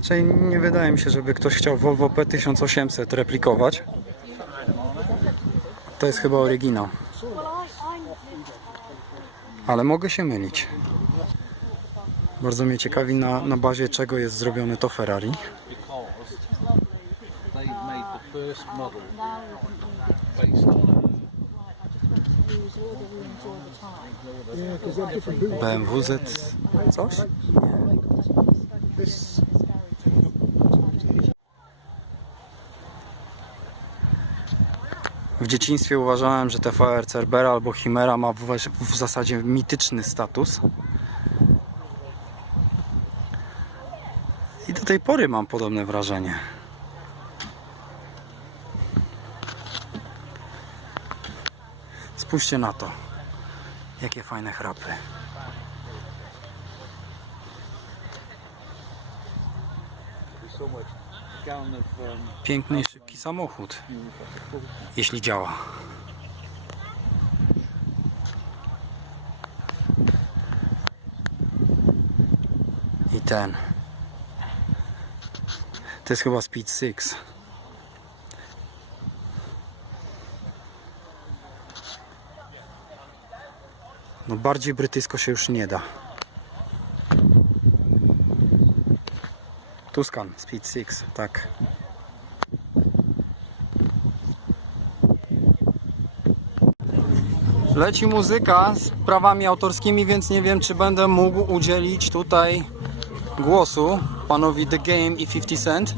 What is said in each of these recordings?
Raczej nie wydaje mi się, żeby ktoś chciał Volvo P1800 replikować. To jest chyba oryginał. Ale mogę się mylić. Bardzo mnie ciekawi, na bazie czego jest zrobione to Ferrari. BMW Z... coś? W dzieciństwie uważałem, że TVR Cerbera albo Chimera ma w zasadzie mityczny status. I do tej pory mam podobne wrażenie. Spójrzcie na to. Jakie fajne chrapy. Piękny i szybki samochód. Jeśli działa. I ten. To jest chyba Speed 6. No bardziej brytyjsko się już nie da. Tuscan, Speed 6, tak. Leci muzyka z prawami autorskimi, więc nie wiem, czy będę mógł udzielić tutaj głosu panowi The Game i 50 Cent.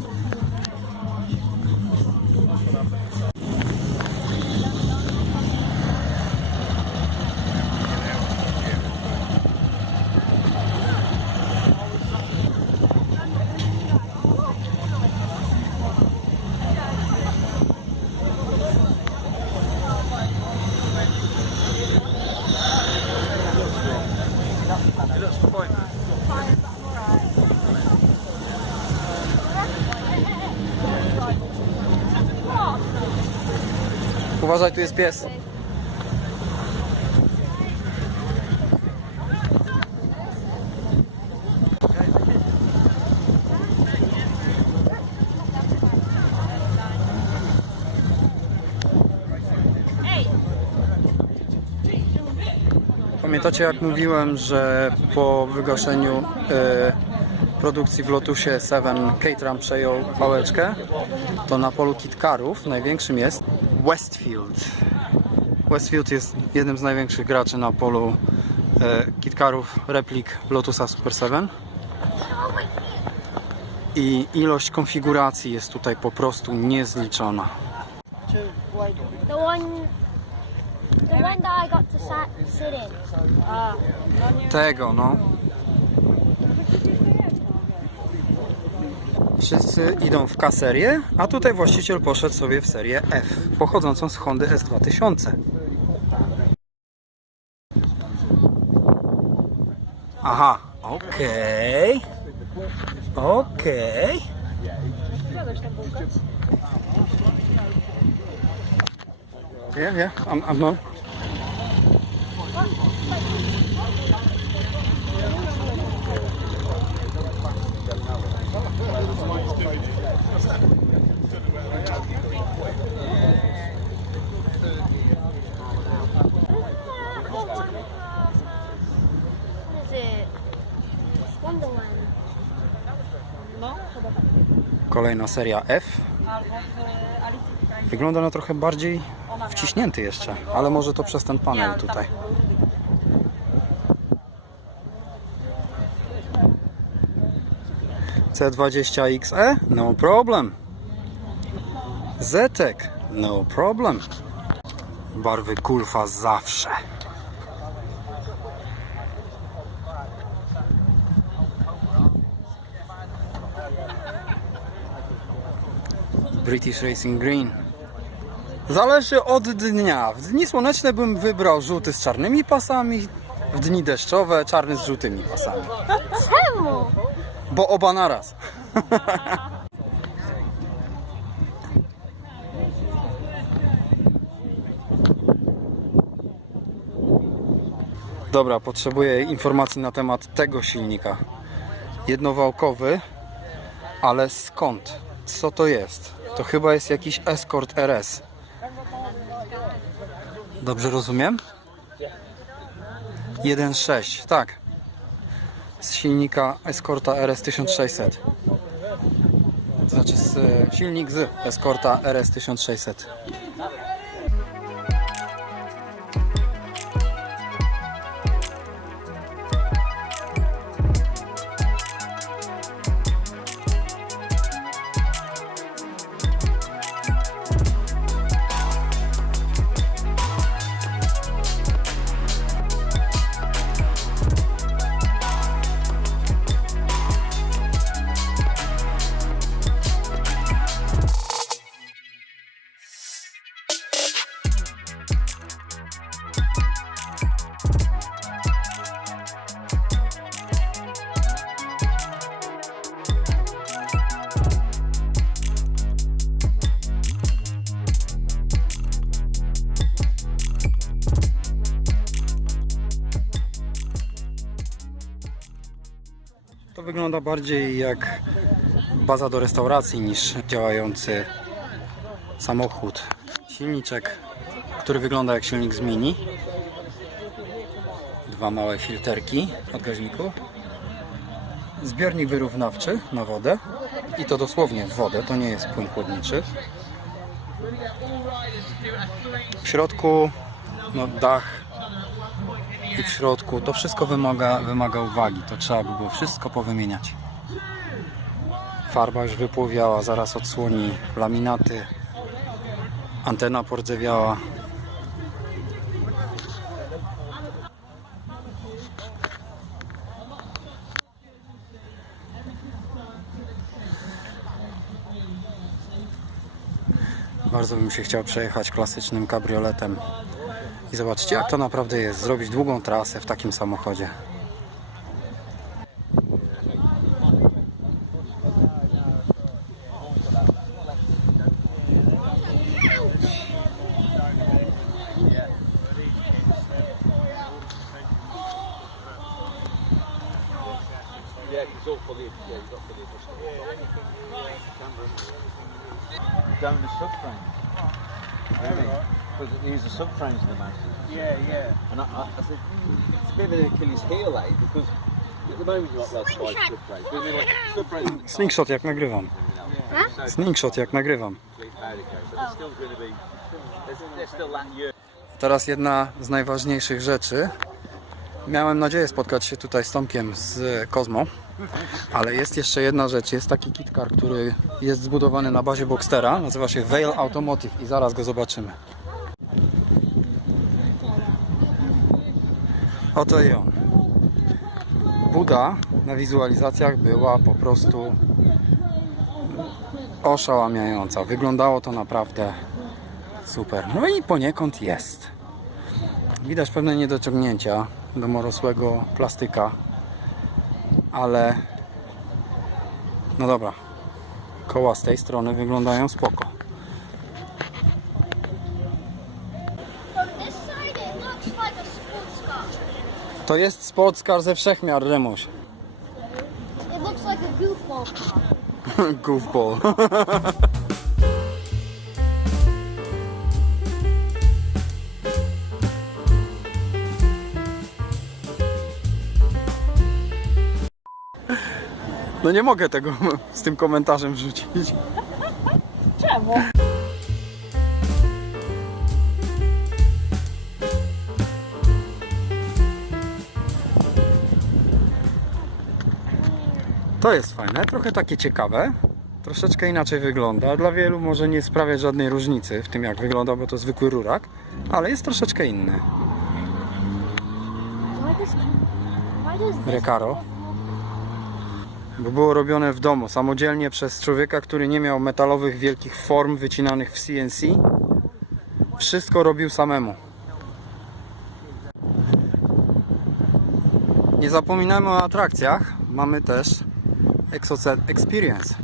Uważaj, tu jest pies. Pamiętacie, jak mówiłem, że po wygaszeniu produkcji w Lotusie 7 Caterham przejął pałeczkę? To na polu kitcarów największym jest Westfield. Westfield jest jednym z największych graczy na polu kitcarów replik Lotusa Super 7. I ilość konfiguracji jest tutaj po prostu niezliczona. The one that I got to sit in. Tego, no. Wszyscy idą w K-serię, a tutaj właściciel poszedł sobie w serię F, pochodzącą z Hondy S2000. Aha, okej. Okej. Yeah, I'm not. Kolejna seria F. Wygląda na trochę bardziej wciśnięty jeszcze, ale może to przez ten panel tutaj. C20XE? No problem. Zetek? No problem. Barwy Gulfa zawsze. British Racing Green. Zależy od dnia. W dni słoneczne bym wybrał żółty z czarnymi pasami, w dni deszczowe czarny z żółtymi pasami. Czemu? Bo oba naraz. Dobra, potrzebuję informacji na temat tego silnika. Jednowałkowy Ale skąd? Co to jest? To chyba jest jakiś Escort RS. Dobrze rozumiem? 1.6, tak. Z silnika Escorta RS 1600. To znaczy silnik z Escorta RS 1600. To wygląda bardziej jak baza do restauracji niż działający samochód. Silniczek, który wygląda jak silnik z Mini. Dwa małe filterki od gaźników. Zbiornik wyrównawczy na wodę. I to dosłownie w wodę, to nie jest płyn chłodniczy. W środku dach. I w środku to wszystko wymaga uwagi. To trzeba by było wszystko powymieniać. Farba już wypłowiała, zaraz odsłoni laminaty. Antena pordzewiała. Bardzo bym się chciał przejechać klasycznym kabrioletem. I zobaczcie, jak to naprawdę jest, zrobić długą trasę w takim samochodzie. Down the subframe. Really? Because they use the subframes in the Masters. Yeah. And I said, it's a bit of an Achilles heel, eh? Because at the moment you're not allowed to buy subframes. But I mean, like, subframes in the car, Slingshot jak nagrywam. so Slingshot jak nagrywam. complete powder coat, but there's still going to be, there's still that year. Teraz jedna z najważniejszych rzeczy. Miałem nadzieję spotkać się tutaj z Tomkiem z Cosmo, ale jest jeszcze jedna rzecz. Jest taki KitKar, który jest zbudowany na bazie Boxstera. Nazywa się Vale Automotive i zaraz go zobaczymy. Oto i on. Buda na wizualizacjach była po prostu oszałamiająca. Wyglądało to naprawdę super. No i poniekąd jest. Widać pewne niedociągnięcia domorosłego plastyka, ale no dobra, koła z tej strony wyglądają spoko. From this side, it looks like a sports car. To jest sportscar ze wszechmiar, Remuś. It looks like a goofball car. Goofball. No nie mogę tego z tym komentarzem wrzucić. Czemu? To jest fajne, trochę takie ciekawe. Troszeczkę inaczej wygląda. Dla wielu może nie sprawiać żadnej różnicy w tym, jak wygląda, bo to zwykły rurak, ale jest troszeczkę inny. Why does this Recaro. Bo było robione w domu, samodzielnie przez człowieka, który nie miał metalowych wielkich form wycinanych w CNC. Wszystko robił samemu. Nie zapominajmy o atrakcjach. Mamy też Exocet Experience.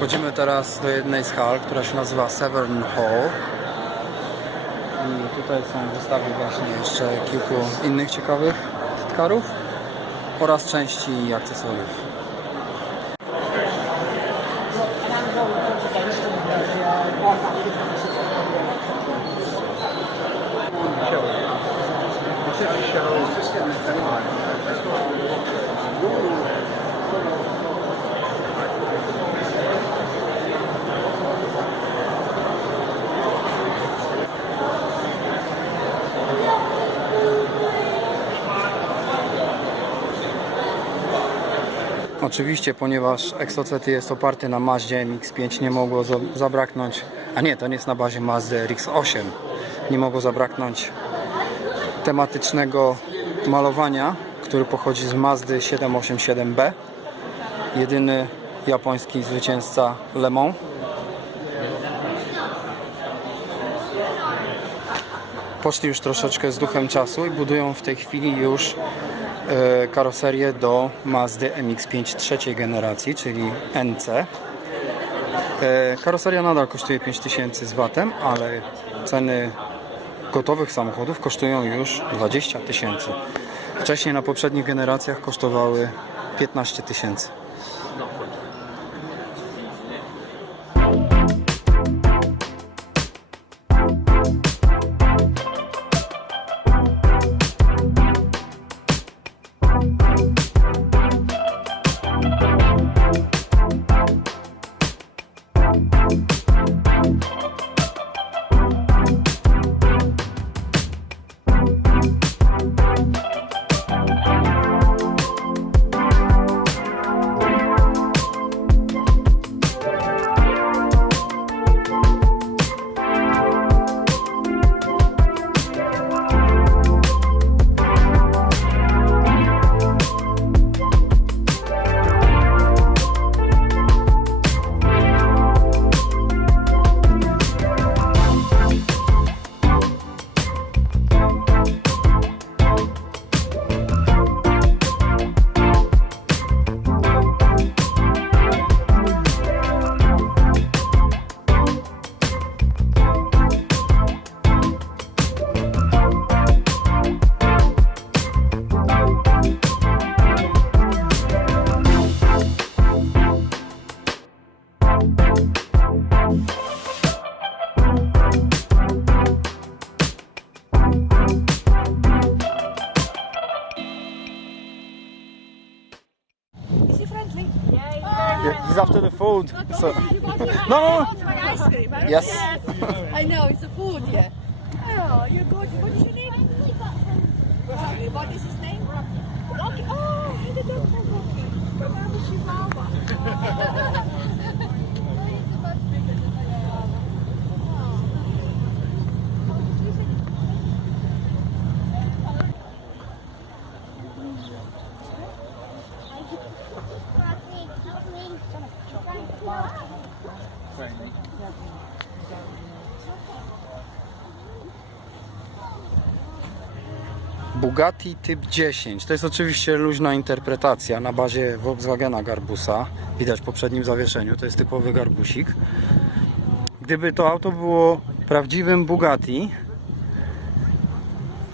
Wchodzimy teraz do jednej z hal, która się nazywa Severn Hall. I tutaj są wystawy właśnie jeszcze kilku innych ciekawych kitkarów oraz części i akcesoriów. Oczywiście, ponieważ Exocety jest oparty na Mazdzie MX-5, nie mogło zabraknąć, a nie, to nie jest na bazie Mazdy RX-8, nie mogło zabraknąć tematycznego malowania, który pochodzi z Mazdy 787B, jedyny japoński zwycięzca Le Mans. Poszli już troszeczkę z duchem czasu i budują w tej chwili już karoserię do Mazdy MX-5 trzeciej generacji, czyli NC. Karoseria nadal kosztuje 5000 z VAT-em, ale ceny gotowych samochodów kosztują już 20 000. Wcześniej na poprzednich generacjach kosztowały 15 000. He's after the food. So... No. Yes. I know, it's a food, yeah. Oh, you're good. What is your name? What is his name? Rocky. Oh, he did that for Rocky. But now he's Chihuahua. Bugatti Typ 10. To jest oczywiście luźna interpretacja na bazie Volkswagena Garbusa. Widać w poprzednim zawieszeniu. To jest typowy garbusik. Gdyby to auto było prawdziwym Bugatti,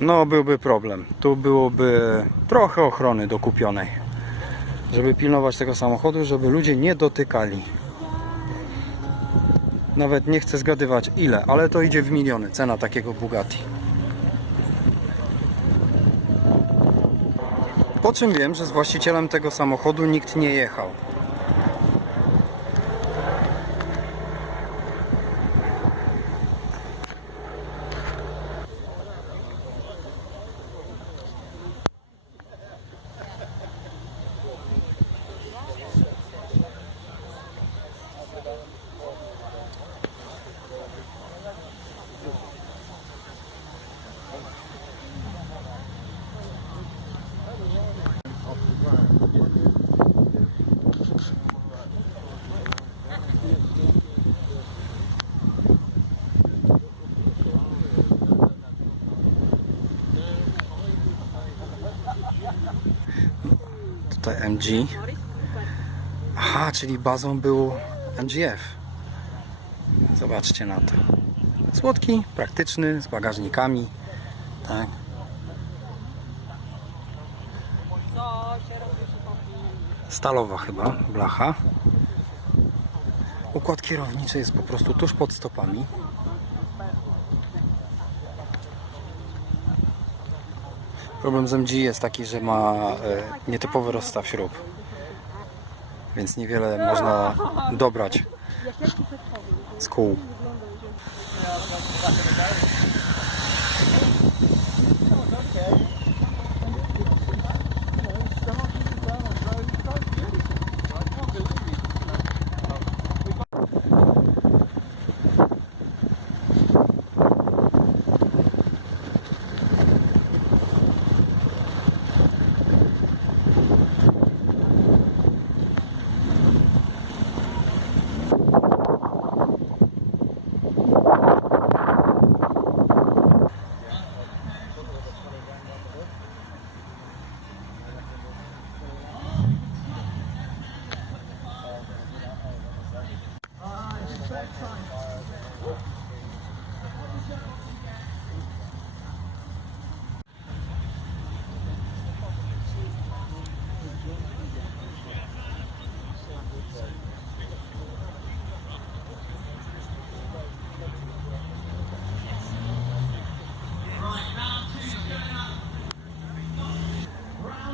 no byłby problem. Tu byłoby trochę ochrony dokupionej, żeby pilnować tego samochodu, żeby ludzie nie dotykali. Nawet nie chcę zgadywać ile, ale to idzie w miliony cena takiego Bugatti. Po czym wiem, że z właścicielem tego samochodu nikt nie jechał. Tutaj MG. Aha, czyli bazą był MGF. Zobaczcie na to. Słodki, praktyczny, z bagażnikami. Tak. Stalowa chyba blacha. Układ kierowniczy jest po prostu tuż pod stopami. Problem z MG jest taki, że ma nietypowy rozstaw śrub, więc niewiele można dobrać z kół.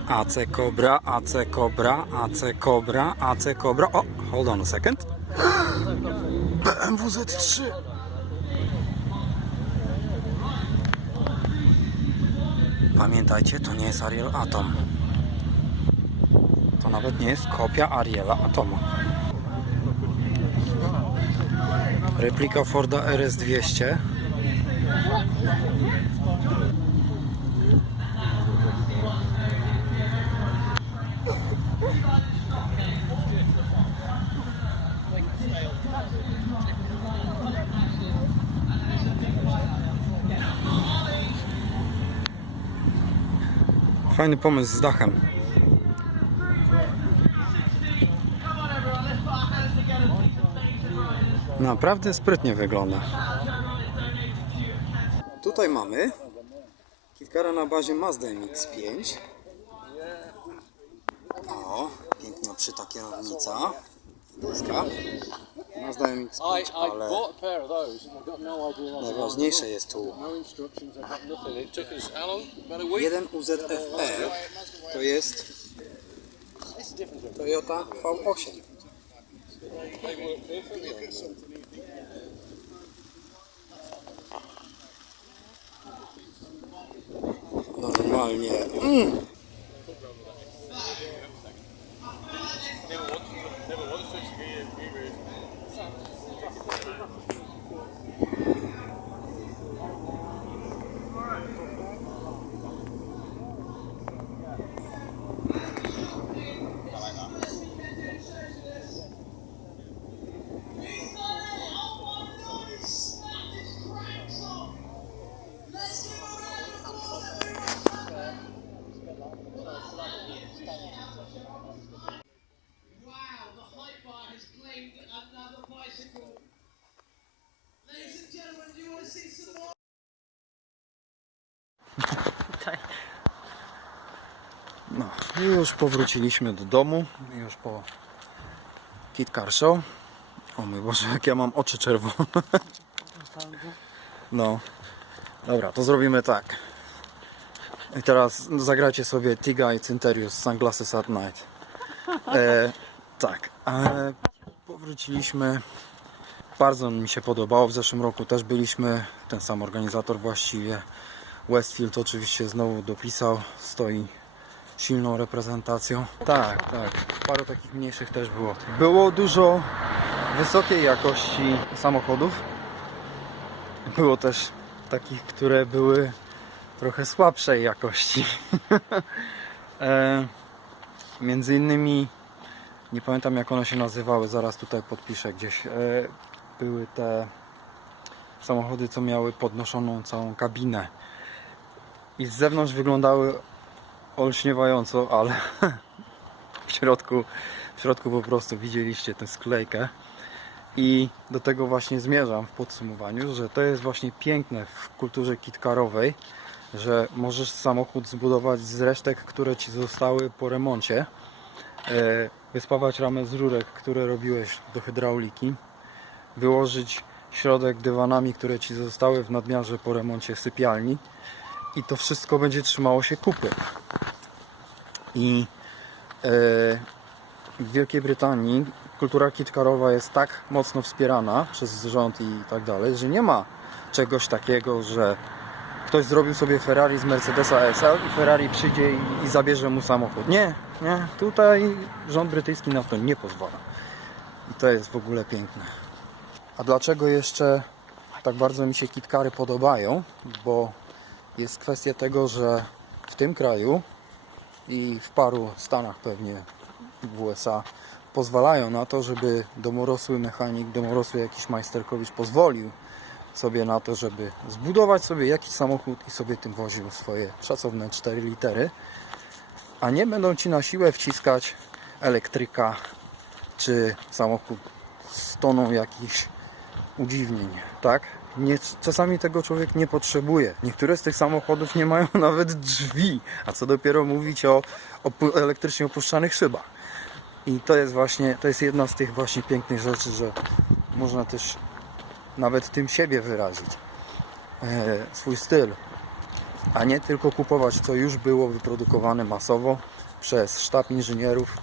AC Cobra, AC Cobra, AC Cobra, AC Cobra. Oh, hold on a second. BMW Z3. Pamiętajcie, to nie jest Ariel Atom. To nawet nie jest kopia Ariela Atoma. Replika Forda RS200. Fajny pomysł z dachem. Naprawdę sprytnie wygląda. Tutaj mamy KitKara na bazie Mazda MX-5. O, piękna przyta kierownica. Deska. Mazda MX-5, ale najważniejsze jest tu 1 UZF-E. To jest Toyota V8. Normalnie. No, już powróciliśmy do domu, już po KitKar Show. O mój Boże, jak ja mam oczy czerwone. No, dobra, to zrobimy tak. I teraz zagracie sobie Tiga i Cinterius Sunglasses at Night. Tak, powróciliśmy. Bardzo mi się podobało, w zeszłym roku też byliśmy, ten sam organizator właściwie. Westfield oczywiście znowu dopisał, stoi silną reprezentacją. Tak, parę takich mniejszych też było. Było dużo wysokiej jakości samochodów. Było też takich, które były trochę słabszej jakości. Między innymi, nie pamiętam jak one się nazywały, zaraz tutaj podpiszę gdzieś. Były te samochody, co miały podnoszoną całą kabinę i z zewnątrz wyglądały olśniewająco, ale w środku po prostu widzieliście tę sklejkę. I do tego właśnie zmierzam w podsumowaniu, że to jest właśnie piękne w kulturze kitkarowej, że możesz samochód zbudować z resztek, które Ci zostały po remoncie, wyspawać ramę z rurek, które robiłeś do hydrauliki, wyłożyć środek dywanami, które Ci zostały w nadmiarze po remoncie sypialni i to wszystko będzie trzymało się kupy. I w Wielkiej Brytanii kultura kitkarowa jest tak mocno wspierana przez rząd i tak dalej, że nie ma czegoś takiego, że ktoś zrobił sobie Ferrari z Mercedesa SL i Ferrari przyjdzie i zabierze mu samochód. Nie, nie. Tutaj rząd brytyjski na to nie pozwala. I to jest w ogóle piękne. A dlaczego jeszcze tak bardzo mi się kitkary podobają? Bo jest kwestia tego, że w tym kraju i w paru stanach pewnie w USA pozwalają na to, żeby domorosły mechanik, domorosły jakiś majsterkowicz pozwolił sobie na to, żeby zbudować sobie jakiś samochód i sobie tym woził swoje szacowne 4 litery, a nie będą Ci na siłę wciskać elektryka czy samochód z toną jakichś udziwnień, tak? Nie, czasami tego człowiek nie potrzebuje. Niektóre z tych samochodów nie mają nawet drzwi, a co dopiero mówić o elektrycznie opuszczanych szybach. I to jest właśnie, to jest jedna z tych właśnie pięknych rzeczy, że można też nawet tym siebie wyrazić, swój styl, a nie tylko kupować, co już było wyprodukowane masowo przez sztab inżynierów,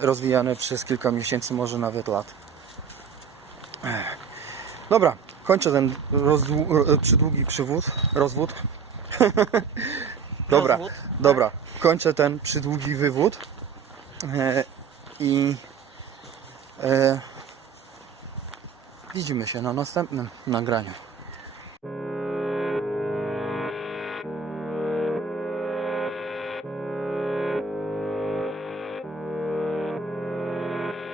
rozwijane przez kilka miesięcy, może nawet lat. Dobra, kończę ten przydługi rozwód. Dobra, kończę ten przydługi wywód i widzimy się na następnym nagraniu.